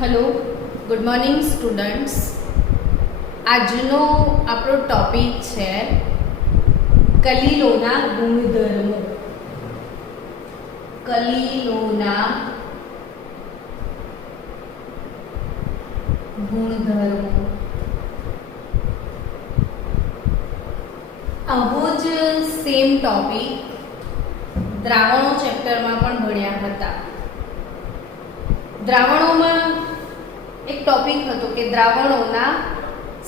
Hello, good morning students. આજનો આપણો topic છે કલીલોના ગુણધર્મો. કલીલોના ગુણધર્મો. આવો જ સેમ ટોપિક દ્રાવણો ચેપ્ટરમાં પણ ભણ્યા હતા. દ્રાવણોમાં એક ટોપિક હતો કે દ્રાવણોના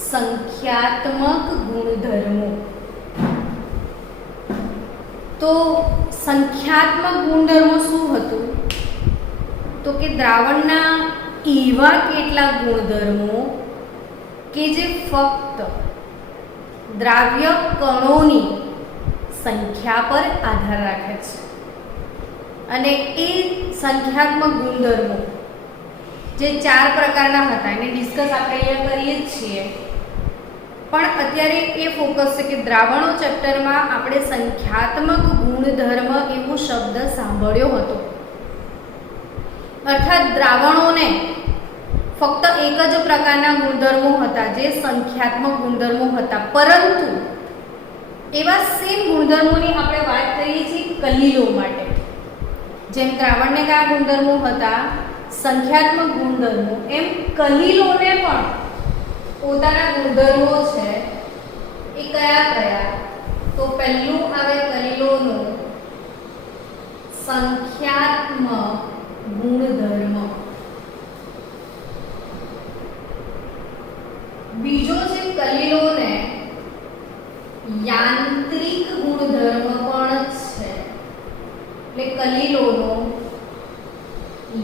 સંખ્યાત્મક ગુણધર્મો. તો સંખ્યાત્મક ગુણધર્મો શું હતું? તો કે દ્રાવણના એવા કેટલાક ગુણધર્મો કે જે ફક્ત દ્રાવ્ય કણોની સંખ્યા પર આધાર રાખે છે, અને એ સંખ્યાત્મક ગુણધર્મો જે 4 પ્રકારના હતા એને ડિસ્કસ આપણે અહીંયા કરીએ જ છીએ. પણ અત્યારે એ ફોકસ છે કે દ્રાવણો ચેપ્ટરમાં આપણે સંખ્યાત્મક ગુણધર્મ એવો શબ્દ સાંભળ્યો હતો. અર્થાત દ્રાવણોને ફક્ત એક જ પ્રકારના ગુણધર્મો હતા જે સંખ્યાત્મક ગુણધર્મો હતા, પરંતુ એવા સેમ ગુણધર્મોની આપણે વાત કરીએ છીએ કલીલો માટે. જેમ દ્રાવણને કયા ગુણધર્મો હતા? સંખ્યાત્મક ગુણધર્મો. એમ કલીલોને પણ પોતાના ગુણધર્મો છે. એ કયા કયા? તો પહેલું આવે કલીલોનું સંખ્યાત્મક ગુણધર્મ. બીજો છે કલીલોને યાંત્રિક ગુણધર્મ પણ છે. એટલે કલીલોનો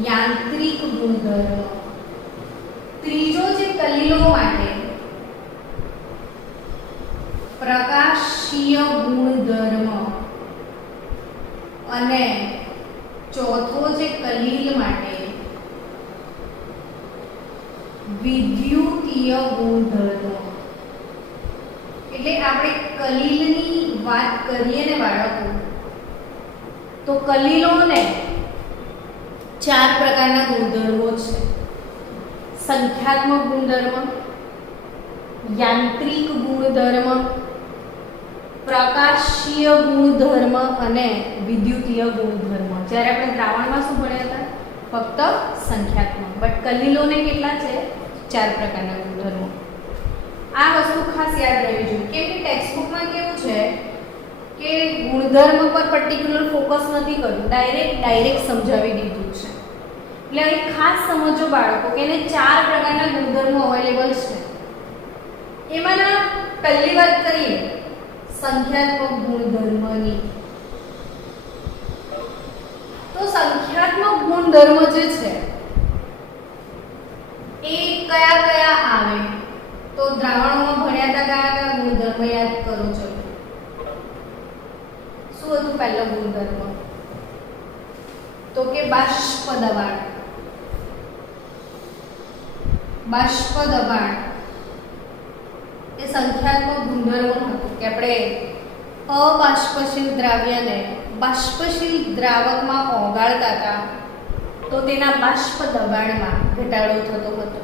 યાંત્રિક ગુણધર્મ. ત્રીજો છે કલીલો માટે પ્રકાશીય ગુણધર્મ. અને ચોથો છે કલીલ માટે વિદ્યુતીય ગુણધર્મ. એટલે આપણે કલીલની વાત કરીએ ને બાળકો, તો કલીલોને 4 પ્રકારના ગુણધર્મો છે: સંખ્યાત્મક ગુણધર્મ, યાંત્રિક ગુણધર્મ, પ્રકાશીય ગુણધર્મ અને વિદ્યુતીય ગુણધર્મ. જ્યારે આપણે દ્રાવણમાં શું ભણ્યા હતા? ફક્ત સંખ્યાત્મક. બટ કલીલોને કેટલા છે? 4 પ્રકારના ગુણધર્મો. આ વસ્તુ ખાસ યાદ રહેવી જોઈએ, કેમ કે ટેક્સ્ટબુકમાં કેવું છે કે ગુણધર્મ પર પર્ટિક્યુલર ફોકસ નથી કર્યું, ડાયરેક્ટ સમજાવી દીધું છે. એટલે અહીં ખાસ સમજો બાળકો કે એને 4 પ્રકારના ગુણધર્મો અવેલેબલ છે. એમાંના પહેલી વાત કરીએ સંખ્યાત્મક ગુણધર્મની. તો સંખ્યાત્મક ગુણધર્મ જે છે એ કયા કયા આવે? તો દ્રાવણોમાં ભણ્યા હતા કયા કયા ગુણધર્મ યાદ કરો છો? શું હતું પહેલો ગુણધર્મ? તો કે બાષ્પ દબાણ. બાષ્પ દબાણ એ સંખ્યાત્મક ગુણધર્મ હતું કે આપણે અબાષ્પશીલ દ્રાવ્યને બાષ્પશીલ દ્રાવકમાં ઓગાળતા હતા તો તેના બાષ્પ દબાણમાં ઘટાડો થતો હતો.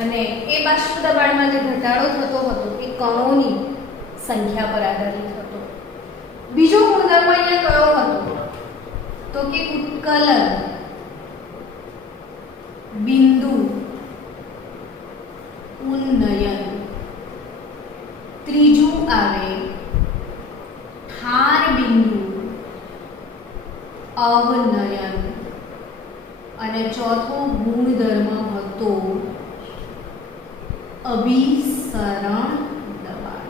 અને એ બાષ્પ દબાણમાં જે ઘટાડો થતો હતો એ કણોની સંખ્યા પર આધારિત હતો. બીજો ગુણધર્મ અહીંયા કયો હતો? તો કે ઉત્કલન, બિંદુ, ઉન્નયન. ત્રીજું આવે ઠાર બિંદુ, અવનયન. અને ચોથો ગુણધર્મ હતો અભિસરણ દબાણ.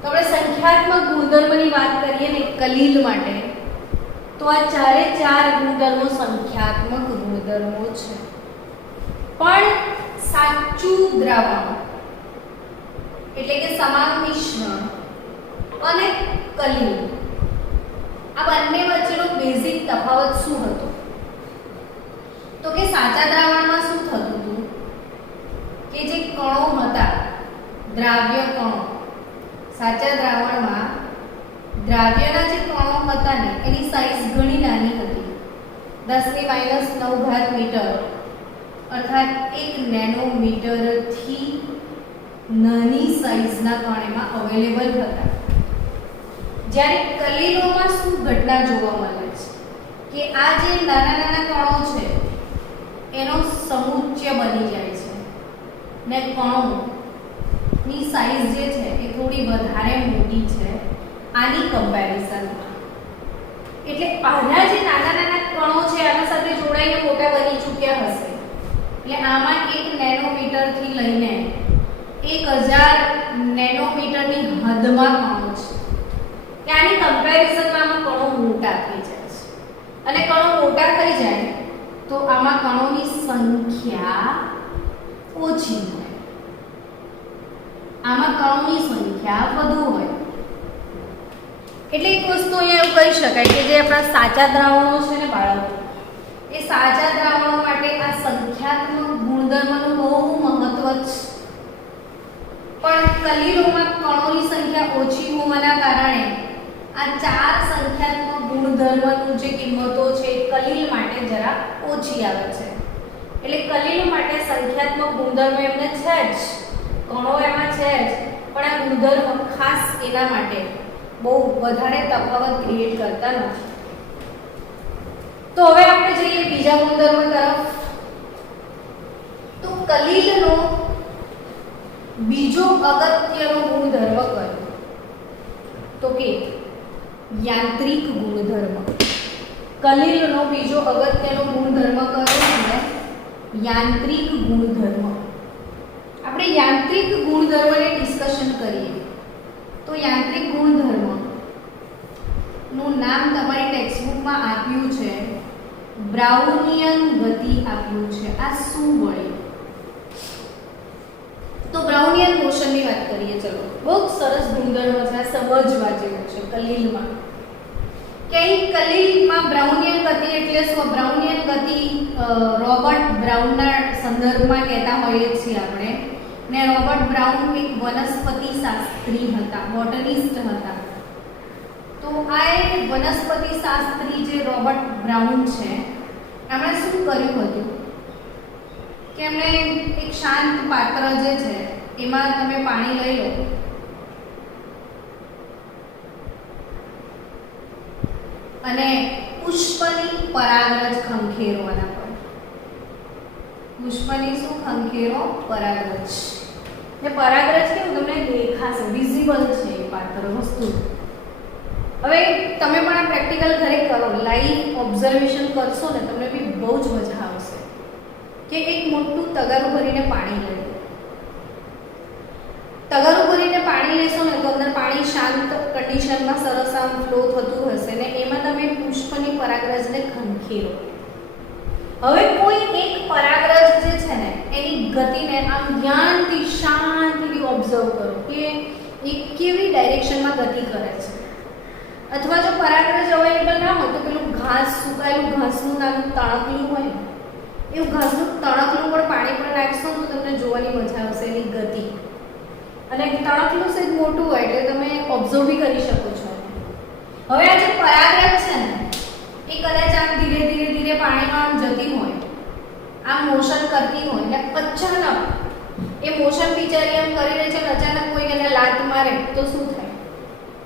તો આપણે સંખ્યાત્મક ગુણધર્મની વાત કરીએ ને કલીલ માટે, તો આ 4 ગુણધર્મો સંખ્યાત્મક ગુણધર્મો છે. પણ સાચું દ્રાવણ એટલે કે સમાન મિશ્રણ અને કલીલ, આ બંને વચ્ચેનો બેઝિક તફાવત શું હતો? તો કે સાચા દ્રાવણમાં શું થતું હતું કે જે કણો હતા, દ્રાવ્ય કણો, સાચા દ્રાવણમાં દ્રાવ્યના જે કણો હતા ને એની સાઈઝ ઘણી નાની હતી, 10⁻⁹ મીટર અર્થાત 1 નેનોમીટરથી નાની સાઇઝના કણ એમાં અવેલેબલ હતા. જ્યારે કલીલોમાં શું ઘટના જોવા મળે છે કે આ જે નાના નાના કણો છે એનો સમુચ્ચય બની જાય છે ને કણોની સાઇઝ જે છે એ થોડી વધારે મોટી છે આની કમ્પેરિઝનમાં. એટલે આના જે નાના નાના કણો છે આના સાથે જોડાઈને મોટા બની ચૂક્યા હશે. એટલે આમાં 1 નેનોમીટરથી લઈને 1000 નેનોમીટરની હદમાં કણો છે. આની કમ્પેરિઝનમાં આમાં કણો મોટા થઈ જાય છે. અને કણો મોટા થઈ જાય તો આમાં કણોની સંખ્યા ઓછી હોય, આમાં કણોની સંખ્યા વધુ હોય. એટલે એક વસ્તુ અહીંયા એવું કહી શકાય કે જે આપણા સાચા દ્રાવણો છે ને બાળકો, એ સાચા દ્રાવણો માટે આ સંખ્યાત્મક ગુણધર્મનું બહુ મહત્વ છે. પણ કલીલોમાં કણોની સંખ્યા ઓછી હોવાના કારણે આ 4 સંખ્યાત્મક ગુણધર્મનું જે કિંમતો છે કલીલ માટે જરા ઓછી આવે છે. એટલે કલીલ માટે સંખ્યાત્મક ગુણધર્મ એમને છે જ, કણો એમાં છે જ, પણ આ ગુણધર્મ ખાસ એના માટે બહુ વધારે તફાવત ક્રિએટ કરતા નથી. તો હવે આપણે જઈએ બીજા ગુણધર્મ તરફ. તો કલીલનો બીજો અગત્યનો ગુણધર્મ કયો? તો કે યાંત્રિક ગુણધર્મ. કલીલનો બીજો અગત્યનો ગુણધર્મ કયો છે? યાંત્રિક ગુણધર્મ. આપણે યાંત્રિક ગુણધર્મને ડિસ્કશન કરીએ તો યાંત્રિક ગુણધર્મ નું નામ તમારી ટેક્સ્ટબુકમાં આપ્યું છે બ્રાઉનિયન ગતિ આપ્યું છે. આ શું વળી? તો બ્રાઉનિયન મોશનની વાત કરીએ. ચલો, બહુ સરસ ગુણધર્મ છે, સમજવા જેવું છે કલીલમાં. કે કલીલમાં બ્રાઉનિયન ગતિ એટલે શું? બ્રાઉનિયન ગતિ રોબર્ટ બ્રાઉનના સંદર્ભમાં કહેતા હોઈએ છીએ આપણે. ને રોબર્ટ બ્રાઉન એક વનસ્પતિ શાસ્ત્રી હતા, બોટનિસ્ટ હતા. તો આ વનસ્પતિ શાસ્ત્રી જે રોબર્ટ બ્રાઉન છે એમણે શું કર્યું હતું કે એમણે એક શાંત પાત્ર જે છે એમાં તમે પાણી લઈ લો અને પુષ્પની પરાગરજ ખંખેરવાના પર. પુષ્પની શું ખંખેરો? પરાગરજ. ને પરાગરજ કેવું તમને દેખાશે, વિઝિબલ છે એ પાત્ર વસ્તુ. હવે તમે પણ આ પ્રેક્ટિકલ ઘરે કરો, લાઈવ ઓબ્ઝર્વેશન કરશો ને તમને બી બહુ જ મજા આવશે. કે એક મોટું તગારું ભરીને પાણી લે, તગારું ભરીને પાણી લેશો ને તો અંદર પાણી શાંત કન્ડિશનમાં સરસ આમ ફ્લો થતું હશે ને એમાં તમે પુષ્પની પરાગરજને ખંખેરો. હવે કોઈ એક પરાગરજ જે છે ને એની ગતિને આમ ધ્યાનથી શાંતિથી ઓબ્ઝર્વ કરો કે એ કેવી ડાયરેક્શનમાં ગતિ કરે છે. અથવા જો પરાગરજ અવેલેબલ ના હોય તો પેલું ઘાસ, સુકાયેલું ઘાસનું નાનું તણકલું હોય એવું ઘાસનું તણકલું પણ પાણી પર નાખશો તો તમને જોવાની મજા આવશે એની ગતિ. અને તણકલું સેજ મોટું હોય એટલે તમે ઓબ્ઝર્વ બી કરી શકો છો. હવે આ જે પરાગરજ છે ને એ કદાચ આમ ધીરે ધીરે ધીરે પાણીમાં જતી હોય, આમ મોશન કરતી હોય ને અચાનક એ મોશન બિચારી એમ કરી રહી છે ને અચાનક કોઈ એને લાત મારે તો શું થાય?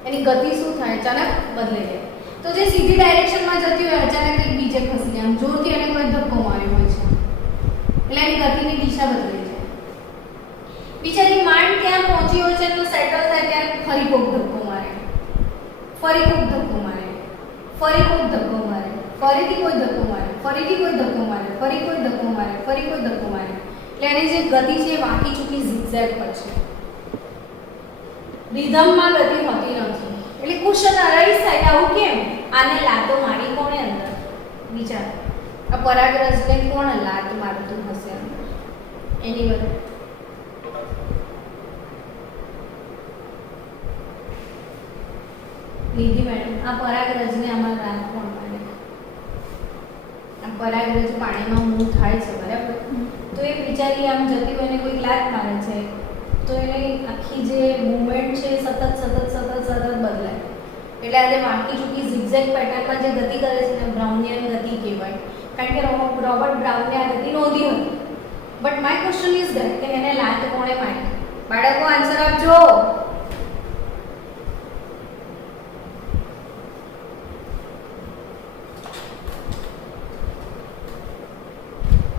એની ગતિ શું થાય? અચાનક બદલાઈ જાય. તો જે સીધી ડાયરેક્શનમાં જતી હોય અચાનક એક બીજે ખસી આમ જોરથી એને કોઈ ધક્કો માર્યો હોય છે એટલે એની ગતિની દિશા બદલાઈ જાય. બિચારી માંડ ત્યાં પહોંચી હોય છે તો સેટલ થાય ત્યારે ફરી કોક ધક્કો મારે, ફરી કોક ધક્કો મારે, ફરી કોક ધક્કો મારે, ફરીથી કોઈ ધક્કો મારે, ફરીથી કોઈ ધક્કો મારે, ફરી કોઈ ધક્કો મારે, ફરી કોઈ ધક્કો મારે. એટલે એની જે ગતિ છે એ વાંકી ચૂકી ઝિગઝેગ પર છે, રિધમમાં ગતિ હોતી નથી. એટલે ક્વેશ્ચન અરાઈઝ થાય આવું કેમ? આને લાતો મારી કોણે અંદર? વિચાર, આ પરાગરજને કોણ લાત મારતું હશે અંદર? એની વડે લીધી મેડમ, આ પરાગરજને આમાં લાત કોણ મારે? આ પરાગરજ પાણીમાં મૂવ થાય છે બરાબર, તો એ બિચારી આમ જતી હોય ને કોઈ લાત મારે છે તો એની આખી જે મૂવમેન્ટ છે સતત બદલાય. એટલે આજે વાંકી ચૂકી ઝિગઝેગ પેટર્નમાં જે ગતિ કરે છે એને બ્રાઉનિયન ગતિ કહેવાય, કારણ કે રોબર્ટ બ્રાઉને આ ગતિ નોંધી હતી. But my question is that કે એને લાત કોણે મારી? બાળકો આન્સર આપજો.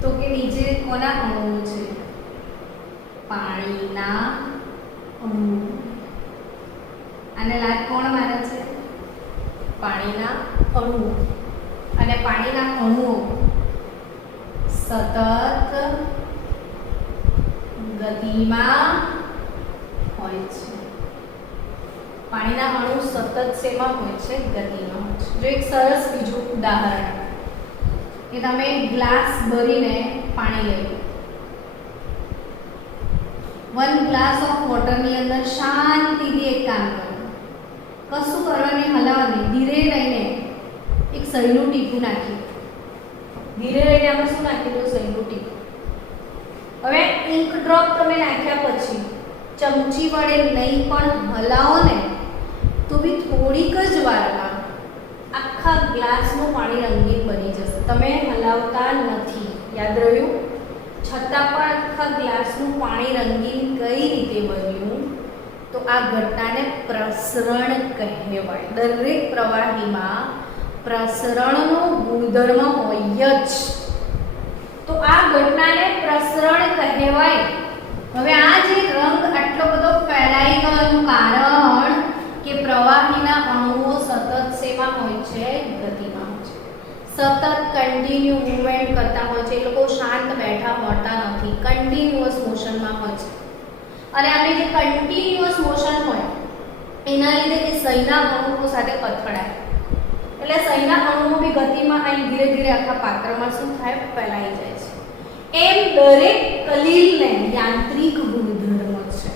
તો કે નીચે કોના અણુઓ છે? પાણીના અણુ. આને લાત કોણ મારે છે? પાણીના અણુઓ. અને પાણીના અણુઓ સતત ગતિમાં હોય છે. પાણીના અણુ સતત શેમાં હોય છે? ગતિમાં હોય છે. જો એક સરસ બીજું ઉદાહરણ કે તમે ગ્લાસ ભરીને પાણી લઈ લો. 1 ગ્લાસ ઓફ વોટરની અંદર શાંતિથી એક કામ કરો, કશું કરવાની હલાવવાની, ધીરે રહીને એક સહીનું ટીપું નાખી. ધીરે રહીને આપણે શું નાખી દો? સહીનું ટીપું. હવે ઇન્ક ડ્રોપ તમે નાખ્યા પછી ચમચી વડે નહીં પણ હલાવો ને તો બી થોડીક જ વારમાં આખા ગ્લાસનું પાણી રંગીન બની જશે. તમે હલાવતા નથી, યાદ રહ્યું? છતાં પણ આખા ગ્લાસનું પાણી રંગીન કઈ રીતે બન્યું? તો આ ઘટનાને પ્રસરણ કહેવાય. દરેક પ્રવાહીમાં પ્રસરણનો ગુણધર્મ હોય જ, તો આ ઘટનાને પ્રસરણ કહેવાય. હવે આ જે રંગ આટલો બધો ફેલાઈ ગયોનું કારણ કે પ્રવાહીના અણુઓ સતત શેમાં હોય છે? ગતિમાં હોય છે. સતત કન્ટિન્યુ મૂવમેન્ટ કરતા હોય છે. એ લોકો શાંત બેઠા હોતા નથી, કન્ટિન્યુઅસ મોશનમાં હોય છે. અને આપણે જે કન્ટિન્યુઅસ મોશન હોય એના લીધે એ સહીના અણુઓ સાથે અથડાય, એટલે સહીના અણુઓ બી ગતિમાં અહીં ધીરે ધીરે આખા પાત્રમાં શું થાય? ફેલાઈ જાય છે. એમ દરેક કલીલને યાંત્રિક ગુણધર્મ છે.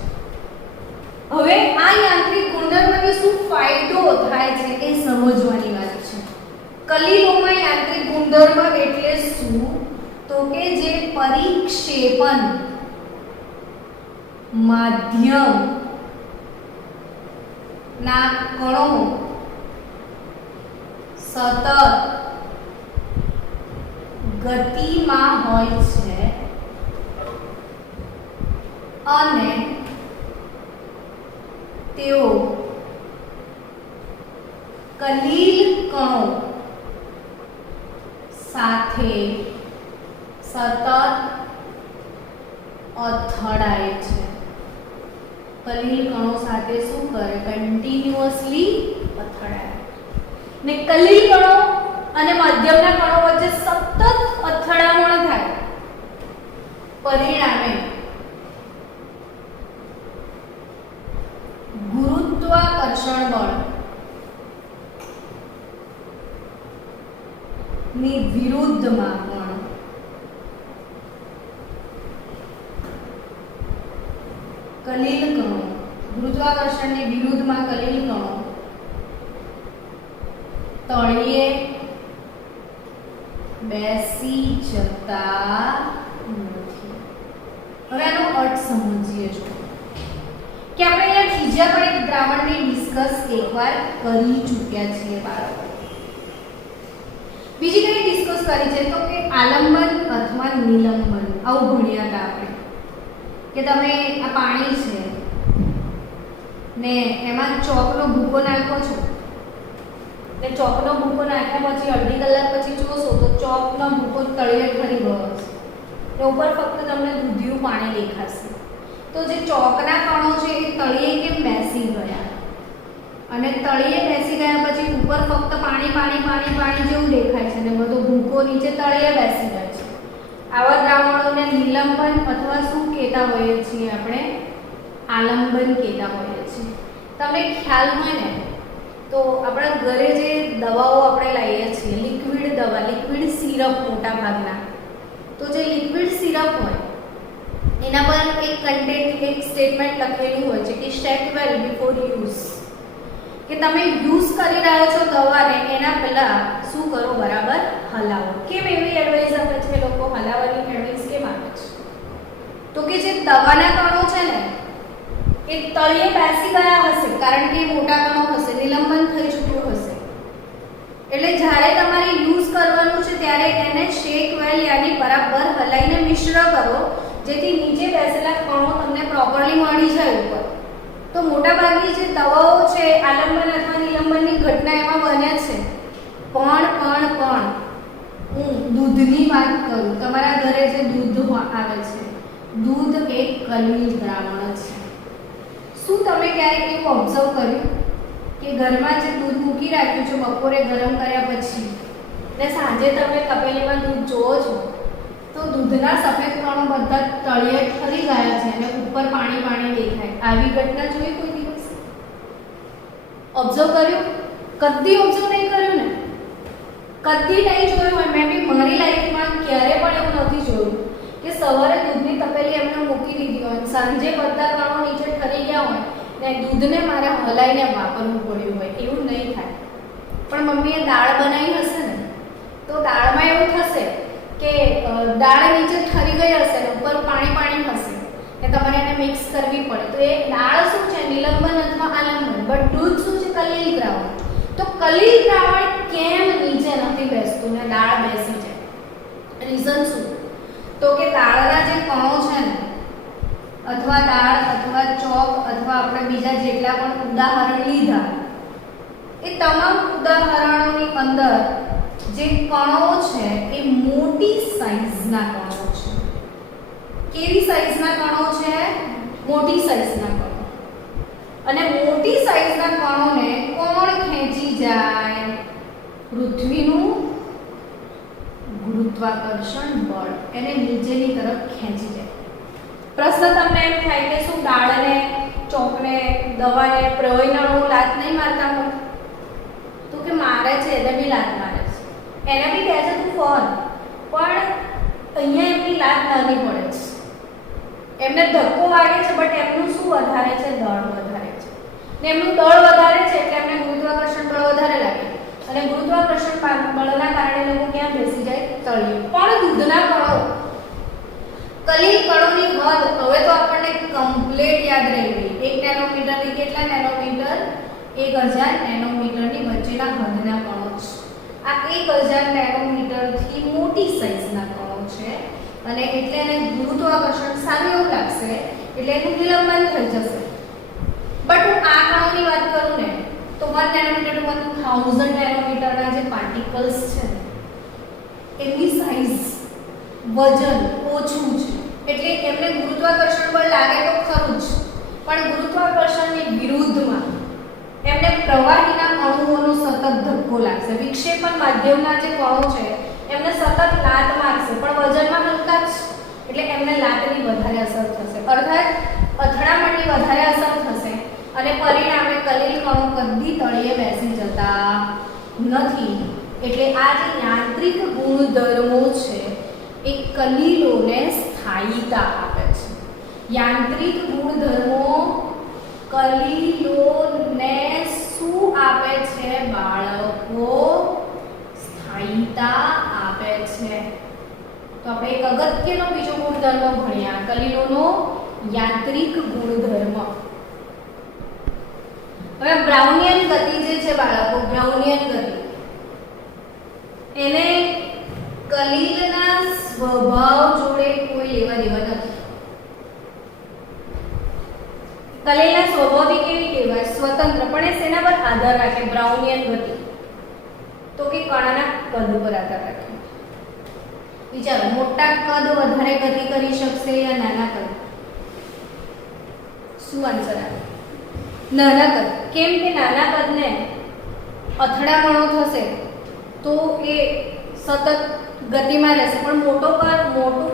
હવે આ યાંત્રિક ગુણધર્મથી શું ફાયદો થાય છે એ સમજવાની વાત છે. કલીલોમાં યાંત્રિક ગુણધર્મ એટલે શું? તો કે જે પરિક્ષેપણ માધ્યમ ના કણો સતત ગતિમાં હોય છે અને તેઓ કલીલ કણો સાથે સતત અથડાય છે. કલીલ કણો સાથે શું કરે? કન્ટિન્યુઅસલી અથડાય. ને કલીલ કણો અને મધ્યમના કણો વચ્ચે સતત અથડામણ થાય, પરિણામે ગુરુત્વાકર્ષણ બળ ની વિરુદ્ધમાં પણ કલીલ કણો, ગુરુત્વાકર્ષણની વિરુદ્ધમાં કલીલ કણો તળિયે બેસી જતા નથી. હવે આનો અર્થ સમજીએ છો કે આપણે અહીંયા ત્રીજા પણ એક દ્રાવણની ડિસ્કસ એકવાર કરી ચૂક્યા છીએ બાળકો. બીજી કઈ ડિસ્કસ કરી છે? તો કે આલંબન અથવા નિલંબન. આવું ભણ્યા હતા આપણે કે તમે આ પાણી છે ને એમાં ચોકનો ભૂકો નાખો છો, ને ચોકનો ભૂકો નાખ્યા પછી અડધી કલાક પછી જોશો તો ચોકનો ભૂકો તળિયે ઠરી ગયો હશે, ને ઉપર ફક્ત તમને દૂધિયું પાણી દેખાશે. તો જે ચોકના કણો છે એ તળિયે કેમ બેસી ગયા? અને તળિયે બેસી ગયા પછી ઉપર ફક્ત પાણી પાણી પાણી પાણી જેવું દેખાય છે, ને બધો ભૂકો નીચે તળિયે બેસી જાય છે. આવા દ્રાવણોને નિલંબન અથવા શું કહેતા હોઈએ છીએ? આપણે આલંબન કહેતા હોઈએ છીએ. તમને ખ્યાલ હોય ને તો આપણા ઘરે જે દવાઓ આપણે લાવીએ છીએ, લિક્વિડ દવા, લિક્વિડ સિરપ મોટા ભાગના, તો જે લિક્વિડ સિરપ હોય એના પર એક કન્ટેન્ટ, એક સ્ટેટમેન્ટ લખેલું હોય છે કે શેક વેલ બિફોર યુઝ, કે તમે યુઝ કરી રહ્યા છો દવાને એના પહેલા શું કરો? બરાબર હલાવો. કેમ એવી એડવાઇસ આપે છે લોકો? હલાવવાની એડવાઇસ કેમ આપે છે? તો કે જે દવાના કણો છે ને એ તળિયે બેસી ગયા હશે, કારણ કે મોટા કણો હશે, નિલંબન થઈ ચૂક્યા એટલે જ્યારે તમારે યુઝ કરવાનું છે ત્યારે એને શેક વેલ યાની બરાબર હલાઈને મિશ્ર કરો, જેથી નીચે બેસેલા કણો તમને પ્રોપરલી મળી જાય ઉપર. તો મોટાભાગની જે દવાઓ છે આલંબન અથવા નિલંબનની ઘટના એમાં બને છે. પણ હું દૂધની વાત કરું, તમારા ઘરે જે દૂધ આવે છે, દૂધ એક કલીલ દ્રાવણ છે. શું તમે ક્યારેક એવું ઓબ્ઝર્વ કર્યું કે ઘરમાં જે દૂધ મૂકી રાખ્યું છે બપોરે ગરમ કર્યા પછી ને સાંજે તમે તપેલીમાં દૂધ જોવો છો તો દૂધના સફેદ કણો બધા તળિયે ઠરી ગયા છે અને ઉપર પાણી પાણી દેખાય? આવી ઘટના જોઈ કોઈ દિવસ? ઓબ્ઝર્વ કર્યું? કદી ઓબ્ઝર્વ નહીં કર્યું ને? કદી નહીં જોયું હોય. મેં બી મારી લાઈફમાં ક્યારે પણ એવું નથી જોયું કે સવારે દૂધની તપેલી એમને મૂકી દીધી હોય, સાંજે બધા કણો નીચે ઠરી ગયા હોય ને દૂધને મારે હલાઈને વાપરવું પડ્યું હોય. એવું નહીં થાય. પણ મમ્મીએ દાળ બનાવી હશે ને તો દાળમાં એવું થશે કે દાળ નીચે ઠરી ગઈ હશે ને ઉપર પાણી પાણી હશે ને તમારે એને મિક્સ કરવી પડે. તો એ દાળ શું છે? નિલંબન અથવા આલંબન. બટ દૂધ શું છે? કલીલ દ્રાવણ. તો કલીલ દ્રાવણ કેમ નીચે નથી બેસતું ને દાળ બેસી જાય? રીઝન શું? તો કે દાળના જે કણો છે ને અથવા દાળ અથવા ચોક અથવા આપણે બીજા જેટલા પણ ઉદાહરણ લીધા એ તમામ ઉદાહરણોની અંદર જે કણો છે એ મોટી સાઈઝના કણો છે. કેવી સાઈઝના કણો છે? મોટી સાઈઝના કણો. અને મોટી સાઈઝના કણોને કોણ ખેંચી જાય? પૃથ્વીનું ગુરુત્વાકર્ષણ બળ એને નીચેની તરફ ખેંચી જાય. પ્રશ્ન તમને એમ થાય કે શું દાળને, ચોકને, દવાને પ્રવાહીના અણુ લાત નહીં મારતા હોય? તો કે મારે છે, એને બી લાત મારે છે. એને બી કહે છે તું ફોન, પણ અહીંયા એમની લાત નાની પડે છે. એમને ધક્કો વાગે છે બટ એમનું શું વધારે છે? દળ વધારે છે. ને એમનું દળ વધારે છે એટલે એમને ગુરુત્વાકર્ષણ બળ વધારે લાગે અને ગુરુત્વાકર્ષણ બળના કારણે લોકો ક્યાં બેસી જાય? તળિયે. પણ દૂધના કણો, કલીલ કણોની હદ હવે તો આપણને કમ્પ્લીટ યાદ રહી ગઈ. 1 નેનોમીટરથી કેટલા નેનોમીટર? 1000 નેનોમીટરની વચ્ચેના હદના કણો છે. આ 1000 નેનોમીટરથી મોટી સાઈઝના કણો છે અને એટલે એને ગુરુત્વાકર્ષણ સારું એવું લાગશે એટલે એનું નિલંબન થઈ જશે. બટ હું આ કણોની વાત કરું ને તો 1 નેનોમીટર ટુ 1000 નેનોમીટરના જે પાર્ટિકલ્સ છે એમની સાઈઝ, વજન ઓછું છે એટલે એમને ગુરુત્વાકર્ષણ બળ લાગે તો ખરું જ, પણ ગુરુત્વાકર્ષણની વિરુદ્ધમાં એમને પ્રવાહીના અણુઓનો સતત ધક્કો લાગશે. વિક્ષેપણ માધ્યમના જે કણો છે એમને સતત લાત મારશે પણ વજનમાં હલકા જ એટલે એમને લાતની વધારે અસર થશે, અર્થાત અથડામણની વધારે અસર થશે અને પરિણામે કલીલ કણો કદી તળિયે બેસી જતા નથી. એટલે આ જે યાંત્રિક ગુણધર્મો છે એ કલીલોને સ્થાયીતા આપે છે. યાંત્રિક ગુણધર્મો કલીલોને શું આપે છે બાળકો? સ્થાયીતા આપે છે. તો આપણે એક અગત્યનો બીજો ગુણધર્મ ભણ્યા, કલીલોનો યાંત્રિક ગુણધર્મ. હવે બ્રાઉનિયન ગતિ જે છે બાળકો, બ્રાઉનિયન ગતિ એને કલીલના સ્વભાવ જોડે કોઈ લેવા દેવા નથી. કલીલના સ્વભાવથી કેવી કહેવાય? સ્વતંત્ર. પણ એ શેના પર આધાર રાખે બ્રાઉનિયન ગતિ? તો કે કણના કદ પર આધાર રાખે. વિચારો, મોટા કદ વધારે ગતિ કરી શકશે યા નાના કદ? શું આન્સર આવે? નાના કદ. કેમ કે નાના કદને અથડામણો થશે તો એ સતત ગતિમાં રહેશે, પણ મોટું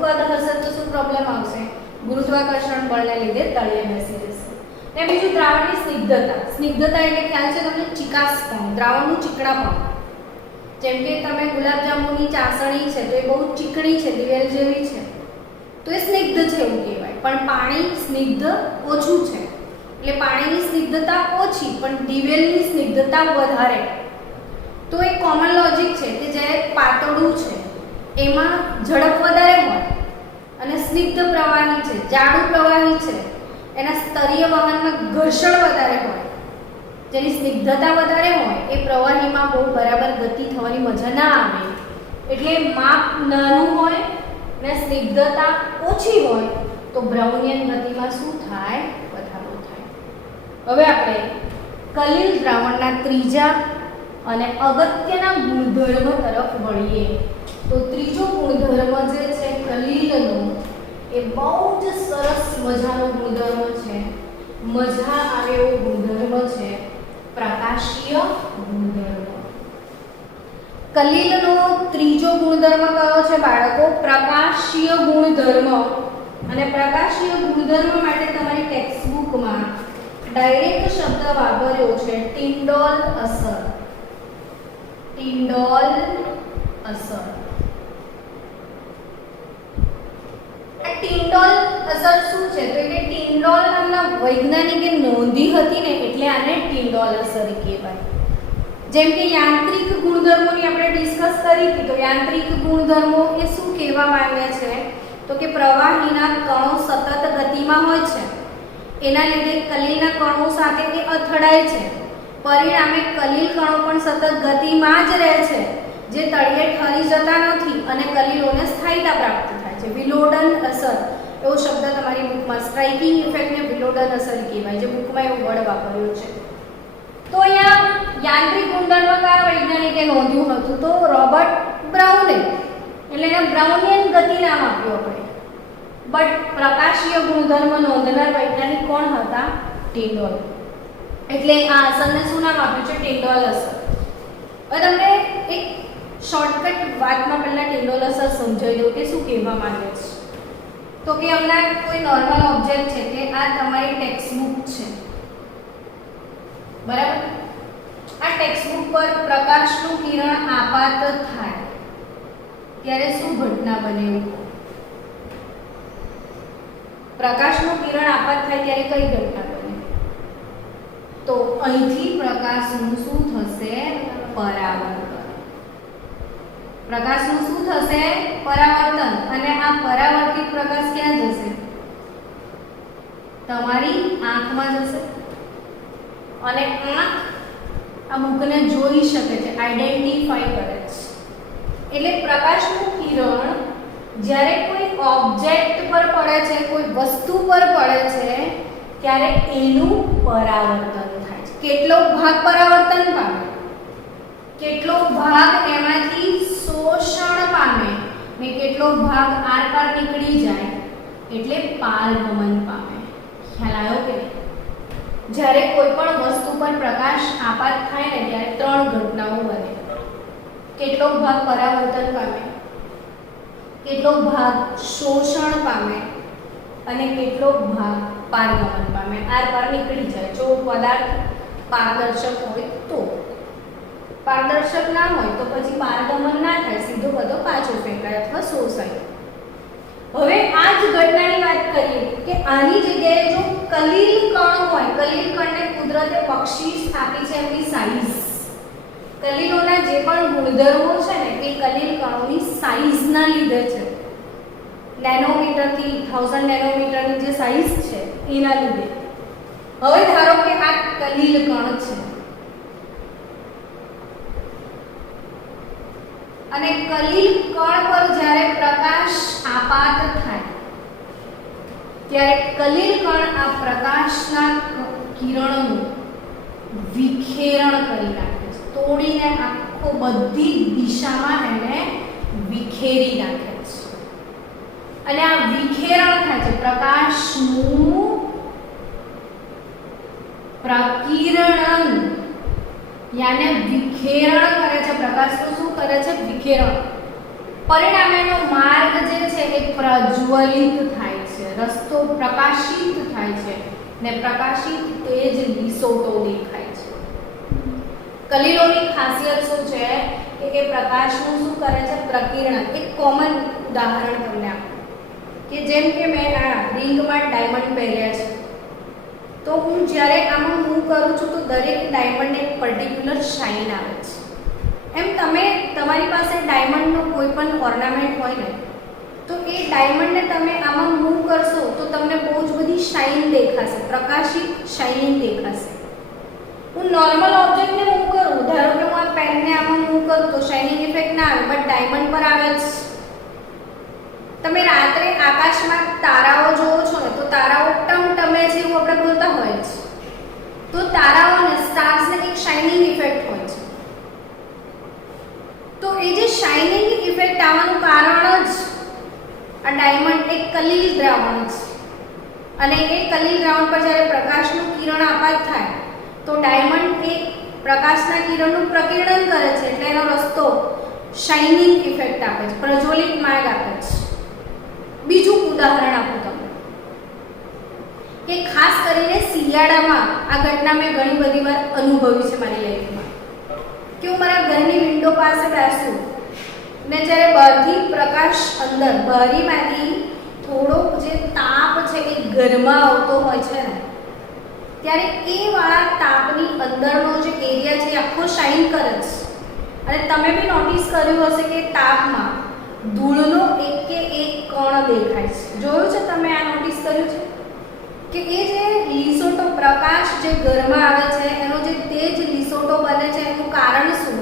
કદ હશે તો શું પ્રોબ્લેમ આવશે? ગુરુત્વાકર્ષણ બળને લીધે તળિયે બેસી જશે. ને બીજું દ્રાવણની સ્નિગ્ધતા. સ્નિગ્ધતા એટલે ખ્યાલ છે તમને? ચીકાશપણું, દ્રાવણનું ચીકણાપણું. જેમ કે તમે ગુલાબજાંબુની ચાસણી છે તો એ બહુ ચીકણી છે, દિવેલ જેવી છે તો એ સ્નિગ્ધ છે એવું કહેવાય. પણ પાણી સ્નિગ્ધ ઓછું છે એટલે પાણીની સ્નિગ્ધતા ઓછી પણ દિવેલની સ્નિગ્ધતા વધારે. તો એક કોમન લોજિક છે કે જે પાતળું છે એમાં ઝડપ વધારે હોય અને સ્નિગ્ધ પ્રવાહી છે, જાડું પ્રવાહી છે, એના સ્તરીય વહનમાં ઘર્ષણ વધારે હોય. જેની સ્નિગ્ધતા વધારે હોય એ પ્રવાહીમાં બહુ બરાબર ગતિ થવાની મજા ના આવે. એટલે માપ નાનું હોય ને સ્નિગ્ધતા ઓછી હોય તો બ્રાઉનિયન ગતિમાં શું થાય? વધારો થાય. હવે આપણે કલીલ દ્રાવણના ત્રીજા અને અગત્યના ગુણધર્મ તરફ વળીએ. તો ત્રીજો ગુણધર્મ જે છે કલીલનો એ બહુ જ સરસ મજાનો ગુણધર્મ છે. મજા આવે એવો ગુણધર્મ છે પ્રકાશીય ગુણધર્મ. કલીલનો ત્રીજો ગુણધર્મ કયો છે બાળકો? પ્રકાશીય ગુણધર્મ. અને પ્રકાશીય ગુણધર્મ માટે તમારી ટેક્સ્ટબુકમાં ડાયરેક્ટ શબ્દ વાપર્યો છે ટિન્ડોલ અસર. ટિન્ડોલ અસર. આ ટિન્ડોલ અસર શું છે? તો એટલે ટિન્ડોલ નામના વૈજ્ઞાનિકે નોંધી હતી ને એટલે આને ટિન્ડોલ અસર કહેવાય. જેમ કે યાંત્રિક ગુણધર્મોની આપણે ડિસ્કસ કરી હતી, તો યાંત્રિક ગુણધર્મો એ શું કહેવામાં આવ્યા છે? તો કે પ્રવાહીના કણો સતત ગતિમાં હોય છે, એના લીધે કલીલના કણો સાથે એ અથડાય છે. પરિણામે કલીલ કણો પણ સતત ગતિમાં જ રહે છે, જે તળિયે ઠરી જતા નથી અને કલીલોને સ્થાયીતા પ્રાપ્ત થાય છે. વિલોડન અસર એવો શબ્દ તમારી બુકમાં, સ્ટ્રાઇકિંગ ઇફેક્ટને વિલોડન અસર કહેવાય, જે બુકમાં એવો વર્ડ વાપર્યો છે. તો અહીંયા યાંત્રિક ગુણધર્મ કયા વૈજ્ઞાનિકે નોંધ્યું હતું? તો રોબર્ટ બ્રાઉને. એટલે એને બ્રાઉનિયન ગતિ નામ આપ્યું આપણે. બટ પ્રકાશીય ગુણધર્મ નોંધનાર વૈજ્ઞાનિક કોણ હતા? ટિન્ડોલ. એટલે આ અસરને શું નામ આપ્યું છે? ટિન્ડોલ અસર. હવે તમને એક શોર્ટકટ વાતમાં પહેલા ટિન્ડોલ અસર સમજાવી દઉં કે શું કહેવા માંગે છે. તો કે હમણાં કોઈ નોર્મલ ઓબ્જેક્ટ છે કે આ તમારી ટેક્સ્ટબુક છે, બરાબર? આ ટેક્સ્ટબુક પર પ્રકાશનું કિરણ આપાત થાય ત્યારે શું ઘટના બને? પ્રકાશનું કિરણ આપાત થાય ત્યારે કઈ ઘટના બને? તો અહીંથી પ્રકાશનું શું થશે? પરાવર્તન. પ્રકાશનું શું થશે? પરાવર્તન. અને આ પરાવર્તિત પ્રકાશ ક્યાં જશે? તમારી આંખમાં જશે. અને આંખ આ મુખને જોઈ શકે છે, આઈડેન્ટિફાઈ કરે છે. એટલે પ્રકાશનું કિરણ જ્યારે કોઈ ઓબ્જેક્ટ પર પડે છે, કોઈ વસ્તુ પર પડે છે, ત્યારે એનું પરાવર્તન થાય છે. કેટલો ભાગ પરાવર્તન પામે? કેટલો ભાગ એમાંથી શોષણ પામે ને કેટલો ભાગ આરપાર નીકળી જાય એટલે પારગમન પામે. ખ્યાલ આવ્યો કે નહીં? જ્યારે કોઈ પણ વસ્તુ પર પ્રકાશ આપાત થાય ને ત્યારે ત્રણ ઘટનાઓ બને. કેટલો ભાગ પરાવર્તન પામે, કેટલો ભાગ શોષણ પામે અને કેટલો ભાગ પારગમન પામે, આરપાર નીકળી જાય. જો પદાર્થ પારદર્શક હોય તો. પારદર્શક ના હોય તો પછી પારગમન ના થાય, સીધો બધો પાછો ફેંકાય અથવા શોષાય. હવે આ જ ઘટનાની વાત કરીએ કે આની જગ્યાએ જો કલીલ કણ હોય, કલીલ કણને કુદરતે બક્ષિસ આપી છે એમની સાઈઝ. કલીલોના જે પણ ગુણધર્મો છે ને એ કલીલ કણોની સાઈઝના લીધે છે. નેનોમીટરથી 1000 નેનોમીટરની જે સાઈઝ છે એના લીધે. હવે ધારો કે આ કલીલ કણ છે અને કલીલ કણ પર જ્યારે પ્રકાશ આપાત થાય ત્યારે કલીલ કણ આ પ્રકાશના કિરણનું વિખેરણ કરી નાખે છે. તોડીને આખો બધી દિશામાં એને વિખેરી નાખે છે. અને આ વિખેરણ થાય છે પ્રકાશનું પ્રકિરણન, યાને વિખેરણ કરે છે. પ્રકાશનું શું કરે છે? વિખેરણ. પરિણામે એનો માર્ગ જે છે એ પ્રજ્વલિત થાય છે, રસ્તો પ્રકાશિત થાય છે ને પ્રકાશિત તેજ લીસોટો દેખાય છે. કલીલોની ખાસિયત શું છે કે એ પ્રકાશનું શું કરે છે? પ્રકિરણન. એક કોમન ઉદાહરણ તમને આપું કે જેમ કે મેં આ રિંગમાં ડાયમંડ પહેર્યા છે, તો હું જ્યારે આમાં મૂવ કરું છું તો દરેક ડાયમંડને એક પર્ટિક્યુલર શાઇન આવે છે. એમ તમે તમારી પાસે ડાયમંડનો કોઈ પણ ઓર્નામેન્ટ હોય ને તો એ ડાયમંડને તમે આમાં મૂવ કરશો તો તમને બહુ જ બધી શાઇન દેખાશે, પ્રકાશિત શાઇનિંગ દેખાશે. હું નોર્મલ ઓબ્જેક્ટને મૂવ કરું, ધારો કે હું આ પેનને આમાં મૂવ કરું તો શાઇનિંગ ઇફેક્ટ ના આવે, બટ ડાયમંડ પર આવે જ. તમે રાત્રે આકાશમાં તારાઓ જોવો છો ને તો તારાઓ ટમટમે જેવું આપણે બોલતા હોય છે, તો તારાઓને સ્ટાર્સને એક શાઇનિંગ ઇફેક્ટ હોય છે. તો એ જે શાઇનિંગ ઇફેક્ટ આવવાનું કારણ જ આ ડાયમંડ એક કલીલ દ્રાવણ છે, અને એ કલીલ દ્રાવણ પર જ્યારે પ્રકાશનું કિરણ આપાત થાય તો ડાયમંડ એ પ્રકાશના કિરણનું પ્રકીર્ણન કરે છે, એટલે એનો રસ્તો શાઇનિંગ ઇફેક્ટ આપે છે, પ્રજ્વલિત માર્ગ આપે છે. બીજું ઉદાહરણ આપું તમને કે ખાસ કરીને શિયાળામાં આ ઘટના મેં ઘણી બધી વાર અનુભવી છે મારી લાઈફમાં, કે હું મારા ઘરની વિન્ડો પાસે બેસું ને જ્યારે બહારથી પ્રકાશ અંદર બારીમાંથી થોડોક જે તાપ છે એ ઘરમાં આવતો હોય છે ને, ત્યારે એ વાળા તાપની અંદરનો જે એરિયા છે આખો શાઇન કરે છે. અને તમે બી નોટિસ કર્યું હશે કે તાપમાં ધૂળનો એક કે એક કણ દેખાય છે. જોયું છે તમે? આ નોટિસ કર્યું છે કે એ જે લીસોટો પ્રકાશ જે ઘરમાં આવે છે એનો જે તેજ લીસોટો બને છે એનું કારણ શું?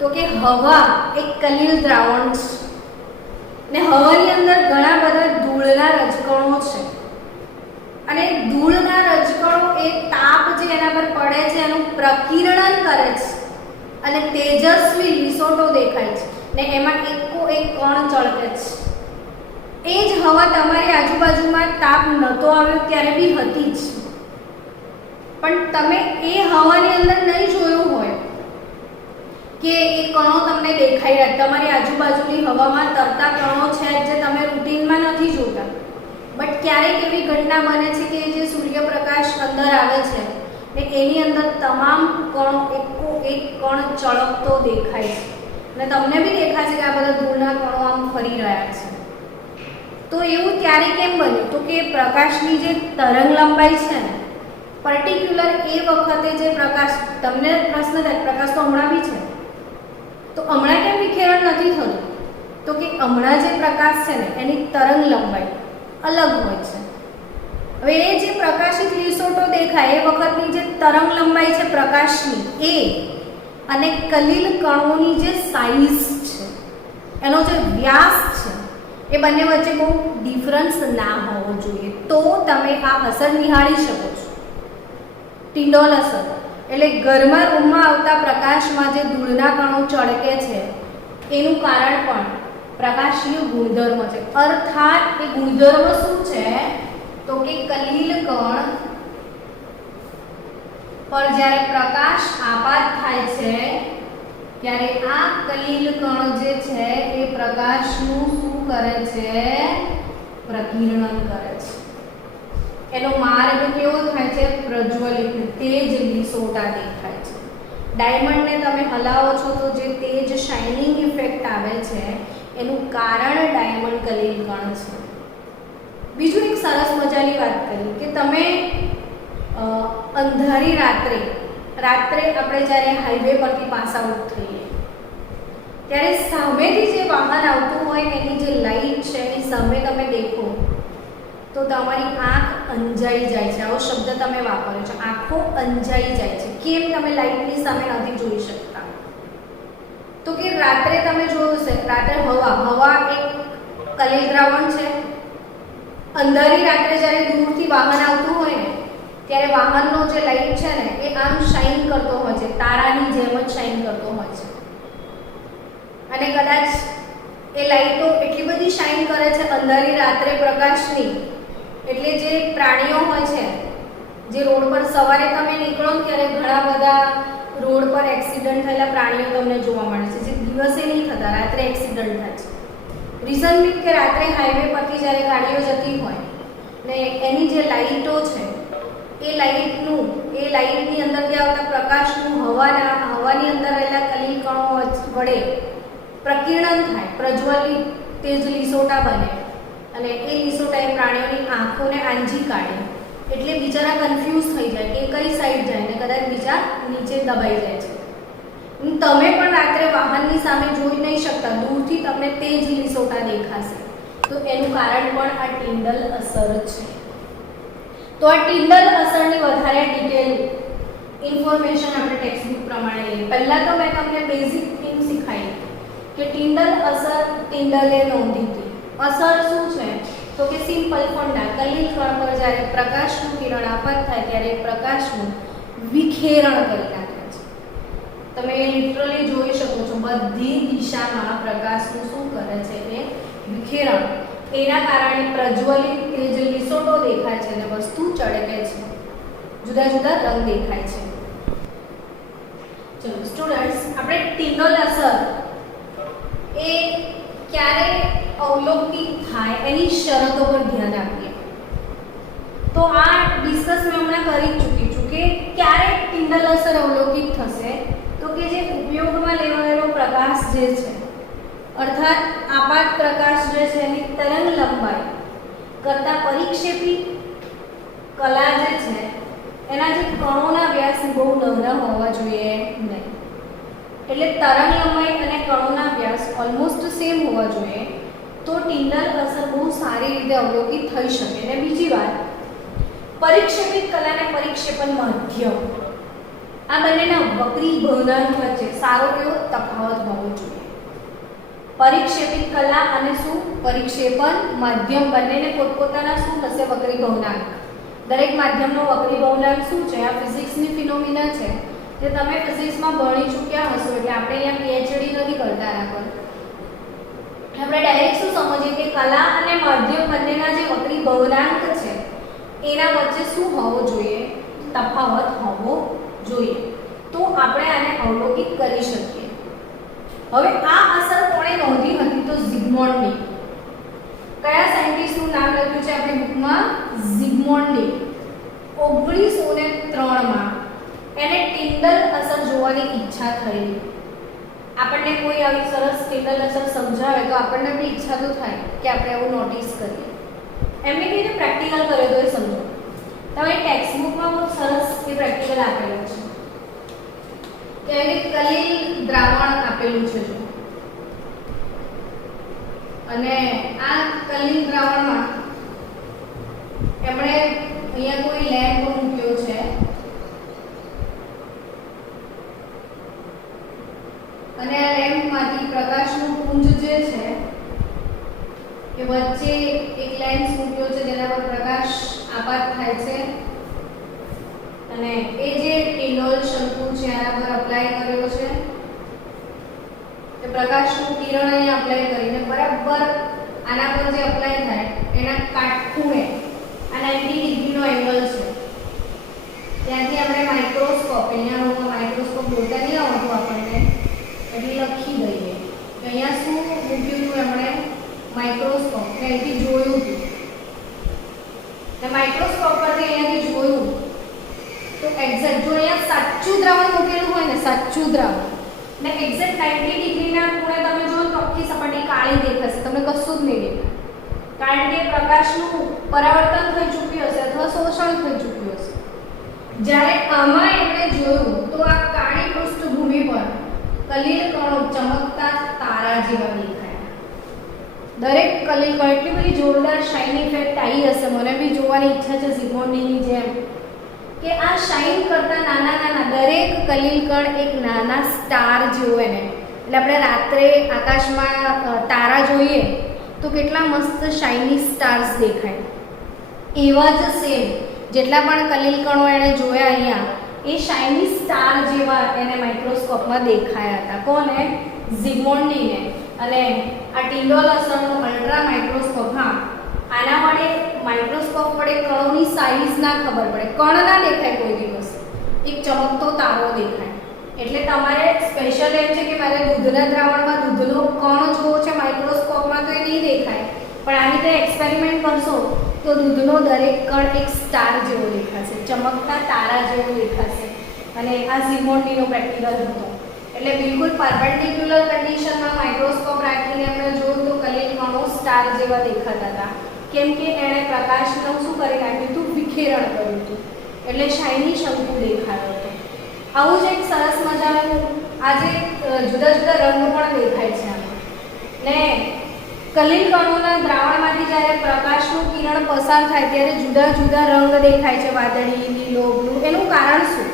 તો કે હવા એક કલીલ દ્રાવણ છે, ને હવાની અંદર ઘણા બધા ધૂળના રજકણો છે, અને ધૂળના રજકણો એ તાપ જે એના પર પડે છે એનું પ્રકીર્ણન કરે છે, અને તેજસ્વી લીસોટો દેખાય છે, ને એમાં એકો એક કણ ચળકે છે. એ જ હવા તમારી આજુબાજુમાં તાપ નહોતો આવ્યો ત્યારે બી હતી જ, પણ તમે એ હવાની અંદર નહીં જોયું હોય કે એ કણો તમને દેખાઈ રહ્યા. તમારી આજુબાજુની હવામાં તરતા કણો છે જે તમે રૂટીનમાં નથી જોતા, બટ ક્યારેક એવી ઘટના બને છે કે જે સૂર્યપ્રકાશ અંદર આવે છે ને એની અંદર તમામ કણો એકો એક કણ ચળકતો દેખાય છે, અને તમને બી દેખાશે કે આ બધા ધૂળના કણો આમ ફરી રહ્યા છે. તો એવું ત્યારે કેમ બન્યું? તો કે પ્રકાશની જે તરંગ લંબાઈ છે ને, પર્ટિક્યુલર એ વખતે જે પ્રકાશ, તમને પ્રશ્ન થાય પ્રકાશ તો હમણાં બી છે, તો હમણાં કેમ વિખેરણ નથી થતું? તો કે હમણાં જે પ્રકાશ છે ને એની તરંગ લંબાઈ અલગ હોય છે. હવે એ જે પ્રકાશિત લીસોટો દેખાય એ વખતની જે તરંગ લંબાઈ છે પ્રકાશની એ અને કલીલ કણોની જે સાઇઝ છે, એનો જે વ્યાસ છે, એ બંને વચ્ચે બહુ ડિફરન્સ ના હોવો જોઈએ, તો તમે આ અસર નિહાળી શકો છો. ટિંડોલ અસર એટલે ઘરમાં રૂમમાં આવતા પ્રકાશમાં જે ધૂળના કણો ચળકે છે એનું કારણ પણ પ્રકાશીય ગુણધર્મ છે. અર્થાત એ ગુણધર્મ શું છે? તો કે કલીલ કણ પર જ્યારે પ્રકાશ આપાત થાય છે ત્યારે આ કલીલ કણ જે છે એ પ્રકાશનું શું કરે છે? પ્રકીર્ણન કરે છે. એનો માર્ગ કેવો થાય છે? પ્રજ્વલિત, તેજ લીસોટા દેખાય છે. ડાયમંડને તમે હલાવો છો તો જે તેજ શાઇનિંગ ઇફેક્ટ આવે છે એનું કારણ ડાયમંડ કલીલ કણ છે. બીજું એક સરસ મજાની વાત કરી કે તમે અંધારી રાત્રે આપણે જ્યારે હાઈવે પરથી પાસ આઉટ થઈએ ત્યારે સામેથી જે વાહન આવતું હોય એની જે લાઈટ છે એની સામે તમે દેખો તો તમારી આંખ અંજાઈ જાય છે. આવો શબ્દ તમે વાપર્યો છે, આંખો અંજાઈ જાય છે. કેમ તમે લાઈટની સામે નથી જોઈ શકતા? તો કે રાત્રે તમે જોયું છે, રાત્રે હવા એક કલીલ દ્રાવણ છે. અંધારી રાત્રે જ્યારે દૂરથી વાહન આવતું હોય ને ત્યારે વાહનનો જે લાઈટ છે ને એ આમ શાઇન કરતો હોય છે, તારાની જેમ જ શાઇન કરતો હોય છે. અને કદાચ એ લાઈટો એટલી બધી શાઇન કરે છે અંધારી રાત્રે પ્રકાશની, એટલે જે પ્રાણીઓ હોય છે, જે રોડ પર સવારે તમે નીકળો ત્યારે ઘણા બધા રોડ પર એક્સિડન્ટ થયેલા પ્રાણીઓ તમને જોવા મળે છે, જે દિવસે નહીં થતા, રાત્રે એક્સિડન્ટ થાય છે. રીઝન બી કે રાત્રે હાઈવે પરથી જ્યારે ગાડીઓ જતી હોય ને એની જે લાઈટો છે એ લાઈટની અંદરથી આવતા પ્રકાશનું હવાની અંદર રહેલા કલીલ કણો વડે પ્રકીર્ણન થાય, પ્રજ્વલિત તેજ લીસોટા બને, અને એ લીસોટા એ પ્રાણીઓની આંખોને આંજી કાઢે, એટલે બિચારા કન્ફ્યુઝ થઈ જાય કે કઈ સાઈડ જાય ને કદાચ બીજા નીચે દબાઈ જાય છે. તમે પણ રાત્રે વાહનની સામે જોઈ નહીં શકતા, દૂરથી તમને તેજ લીસોટા દેખાશે, તો એનું કારણ પણ આ ટિંડલ અસર છે. તો આ ટિંડલ અસરની વધારે ડિટેલ ઇન્ફોર્મેશન આપણે ટેક્સ્ટબુક પ્રમાણે લઈએ. પહેલાં તો મેં તમને બેઝિક થિંગ શીખાઈ કે ટિન્ડલ અસર ટિન્ડલે નોંધી હતી. અસર શું છે તો કે સિમ્પલ ફંડા કલિલ કણ પર જ્યારે પ્રકાશનું કિરણ આપાત થાય ત્યારે પ્રકાશનું વિખેરણ કરી નાખે છે. તમે લિટરલી જોઈ શકો છો બધી દિશામાં પ્રકાશનું શું કરે છે એ વિખેરણ. એના કારણે પ્રજ્વલિત એ જે લીસોટો દેખાય છે અને વસ્તુ ચળકે છે, જુદા જુદા રંગ દેખાય છે. ચલો સ્ટુડન્ટ્સ, આપણે ટિન્ડલ અસર એ ક્યારે અવલોકિત થાય એની શરતો પર ધ્યાન આપીએ. તો આ ડિસ્કસ મેં હમણાં કરી ચૂકી છું કે ક્યારે ટિન્ડલ અસર અવલોકિત થશે તો કે જે ઉપયોગમાં લેવાયેલો પ્રકાશ જે છે, અર્થાત આપાત પ્રકાશ જે છે એની તરંગ લંબાઈ કરતાં પરિક્ષેપી કલા જે છે એના જે કણોના વ્યાસ બહુ નાના હોવા જોઈએ નહીં. એટલે તરંગ લંબાઈ અને કણોના વ્યાસ ઓલમોસ્ટ સેમ હોવા જોઈએ તો ટિન્ડલ અસર બહુ સારી રીતે અવલોકિત થઈ શકે. અને બીજી વાત, પરિક્ષેપિત કલા અને પરિક્ષેપણ માધ્યમ આ બંનેના વક્રી ભવનાંક વચ્ચે સારો એવો તફાવત હોવો જોઈએ. પરિક્ષેપિત કલા અને શું પરિક્ષેપણ માધ્યમ બંનેને પોતપોતાના શું થશે વક્રી ભવનાંક. દરેક માધ્યમનો વક્રી ભવનાંક શું છે? આ ફિઝિક્સની ફિનોમિના છે જે તમે ફિઝિક્સમાં ભણી ચૂક્યા હશો એટલે આપણે અહીંયા પીએચડી નથી કરતા આના પર. આપણે ડાયરેક્ટ શું સમજીએ કે કલા અને માધ્યમ બંનેના જે વક્રી ભવનાંક છે એના વચ્ચે શું હોવો જોઈએ? તફાવત હોવો જોઈએ. તો આપણે આને અવલોકિત કરી શકીએ. હવે આ અસર કોણે નોંધી હતી? તો ઝિગમોન્ડે. કયા સાયન્ટિસ્ટનું નામ લખ્યું છે આપણી બુકમાં? ઝિગમોન્ડે. 1903 માં એને ટિન્ડલ અસર જોવાની ઈચ્છા થઈ. આપણને કોઈ આવી સરસ ટિન્ડલ અસર સમજાવે તો આપણને બી ઈચ્છા તો થાય કે આપણે એવું નોટિસ કરીએ. એમને કીધું પ્રેક્ટિકલ કરે તો એ સમજો. તમે ટેક્સ્ટ બુકમાં બહુ સરસ એ પ્રેક્ટિકલ આપેલું છે કે કલિલ દ્રાવણ આપેલું છે જો, અને આ કલિલ દ્રાવણમાં એમણે અહીંયા કોઈ લેમ્પ મૂક્યો છે અને આ લેમ્પમાંથી પ્રકાશનું પુંજ જે છે એ વચ્ચે એક લેન્સ મૂક્યો છે જેના પર પ્રકાશ આપાત થાય છે અને એ જે ટિન્ડલ શંકુ છે આના પર અપ્લાય કર્યો છે. એ પ્રકાશનું કિરણ અહીંયા અપ્લાય કરીને બરાબર આના પર જે અપ્લાય થાય એના કાટખૂણે આ 90 ડિગ્રીનો એંગલ છે. ત્યાંથી આપણે માઇક્રોસ્કોપ, અહીંયા હું માઇક્રોસ્કોપ બોલતા નહીં આવડતું આપણને એટલે લખી દઈએ કે અહીંયા શું મૂક્યું હતું એમણે? માઇક્રોસ્કોપ. ત્યાંથી જોયું હતું ને માઇક્રોસ્કોપ પરથી અહીંયાથી જોયું તો એક્ઝેક્ટ જો અહીંયા સાચું દ્રાવણ મૂકેલું હોય ને, સાચું દ્રાવણ ને એક્ઝેક્ટ 90 ડિગ્રીના ખૂણે તમે જો તો આખી સપાટી કાળી દેખાશે, તમને કશું જ નહીં દેખાય. કારણ કે પ્રકાશનું પરાવર્તન થઈ ચૂક્યું હશે અથવા શોષણ થઈ ચૂક્યું હશે. જ્યારે આમાં એમણે જોયું તો આ કાળી પૃષ્ઠભૂમિ પર કલિલ કણો ચમકતા તારા જેવા દેખાયા. દરેક કલિલ કણ એટલી બધી જોરદાર શાઇન ઇફેક્ટ આવી હશે, મને બી જોવાની ઈચ્છા છે ઝિગમોન્ડીની જેમ કે આ શાઇન કરતા નાના નાના દરેક કલિલ કણ એક નાના સ્ટાર જેવો એને. એટલે આપણે રાત્રે આકાશમાં તારા જોઈએ તો કેટલા મસ્ત શાઇની સ્ટાર્સ દેખાય. એવા જ સેમ જેટલા પણ કલિલ કણો એણે જોયા અહીંયા એ શાઇની સ્ટાર જેવા એને માઇક્રોસ્કોપમાં દેખાયા હતા. કોને? ઝિગમોન્ડીને. અને આ ટિન્ડલ અસરનો અલ્ટ્રા માઇક્રોસ્કોપ, હા આના વડે માઇક્રોસ્કોપ વડે કણોની સાઇઝ ના ખબર પડે, કણ ના દેખાય કોઈ દિવસ, એક ચમકતો તારો દેખાય. એટલે તમારે સ્પેશિયલ એમ છે કે મારે દૂધના દ્રાવણમાં દૂધનો કણ જોવો છે માઇક્રોસ્કોપમાં તો એ નહીં દેખાય, પણ આવી રીતે એક્સપેરિમેન્ટ કરશો તો દૂધનો દરેક કણ એક સ્ટાર જેવો દેખાશે, ચમકતા તારા જેવો દેખાશે. અને આ ઝિગમોન્ડીનો પ્રેક્ટિકલ હતો. એટલે બિલકુલ પરપેન્ડિક્યુલર કન્ડિશનમાં માઇક્રોસ્કોપ રાખીને આપણે જોયું તો કલિલ કણો સ્ટાર જેવા દેખાતા હતા. કેમ કે એણે પ્રકાશનું શું કરી નાખ્યું હતું? વિખેરણ કર્યું હતું. એટલે શાઇની શંકુ દેખાયો હતો. આવું જ એક સરસ મજાનું આજે જુદા જુદા રંગ પણ દેખાય છે આમાં. ને કલિલ કણોના દ્રાવણમાંથી જ્યારે પ્રકાશનું કિરણ પસાર થાય ત્યારે જુદા જુદા રંગ દેખાય છે, વાદળી, લીલો, બ્લુ. એનું કારણ શું?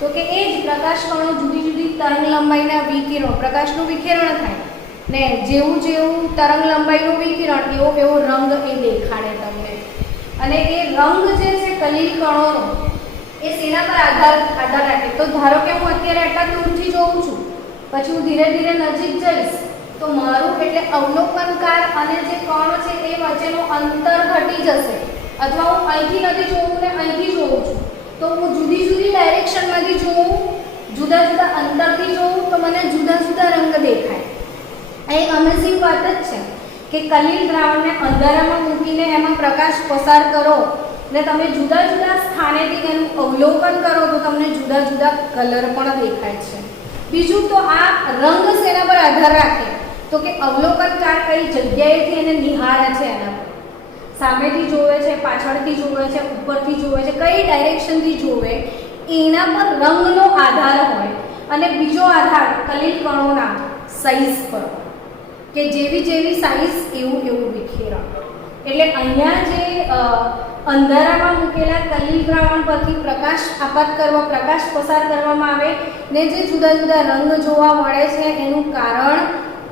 તો કે એ જ પ્રકાશ કણો જુદી જુદી તરંગ લંબાઈના વિકિરણો, પ્રકાશનું વિકિરણ થાય ને જેવું જેવું તરંગ લંબાઈનું વિકિરણ એવો એવો રંગ એ દેખાડે તમને. અને એ રંગ જે છે કલીલ કણોનો એ શેના પર આધાર રાખે? તો ધારો કે હું અત્યારે આટલા દૂરથી જોઉં છું, પછી હું ધીરે ધીરે નજીક જઈશ તો મારું એટલે અવલોકનકાર અને જે કણ છે એ વચ્ચેનું અંતર ઘટી જશે. અથવા હું અહીંથી નથી જોઉં ને અહીંથી જોઉં છું તો હું જુદી જુદી ડાયરેક્શનમાંથી જોઉં, જુદા જુદા અંતરથી જોઉં તો મને જુદા જુદા રંગ દેખાય. આ એક અમેઝિંગ વાત જ છે કે કલીલ દ્રાવણને અંધારામાં મૂકીને એમાં પ્રકાશ પસાર કરો ને તમે જુદા જુદા સ્થાનેથી એનું અવલોકન કરો તો તમને જુદા જુદા કલર પણ દેખાય છે. બીજું તો આ રંગ શેના પર આધાર રાખે? તો કે અવલોકનકાર કઈ જગ્યાએથી એને નિહાળે છે, એના પર સામેથી જોવે છે, પાછળથી જોવે છે, ઉપરથી જોવે છે, કઈ ડાયરેક્શનથી જોવે એના પર રંગનો આધાર હોય. અને બીજો આધાર કલીલ કણોના સાઈઝ પર, કે જેવી જેવી સાઈઝ એવું એવું વિખેરણ. એટલે અહીંયા જે અંધારામાં મૂકેલા કલીલ દ્રાવણ પરથી પ્રકાશ પસાર કરવામાં આવે ને જે જુદા જુદા રંગ જોવા મળે છે એનું કારણ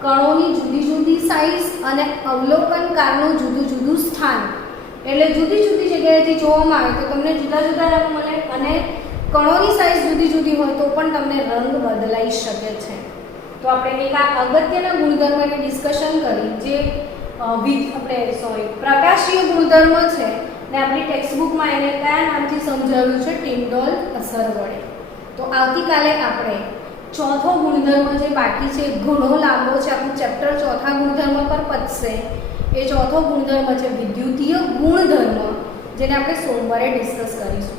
કણોની જુદી જુદી સાઈઝ અને અવલોકનકારનું જુદું જુદું સ્થાન. એટલે જુદી જુદી જગ્યાએથી જોવામાં આવે તો તમને જુદા જુદા રંગ મળે અને કણોની સાઈઝ જુદી જુદી હોય તો પણ તમને રંગ બદલાઈ શકે છે. તો આપણે એક આ અગત્યના ગુણધર્મની ડિસ્કશન કરી જે પ્રકાશીય ગુણધર્મ છે ને આપણી ટેક્સ્ટબુકમાં એને કયા નામથી સમજાવ્યું છે? ટિન્ડોલ અસર વડે. તો આવતીકાલે આપણે ચોથો ગુણધર્મ જે બાકી છે, ઘણો લાંબો છે, આપણું ચેપ્ટર ચોથા ગુણધર્મ પર પતશે. એ ચોથો ગુણધર્મ છે વિદ્યુતીય ગુણધર્મ, જેને આપણે સોમવારે ડિસ્કસ કરીશું.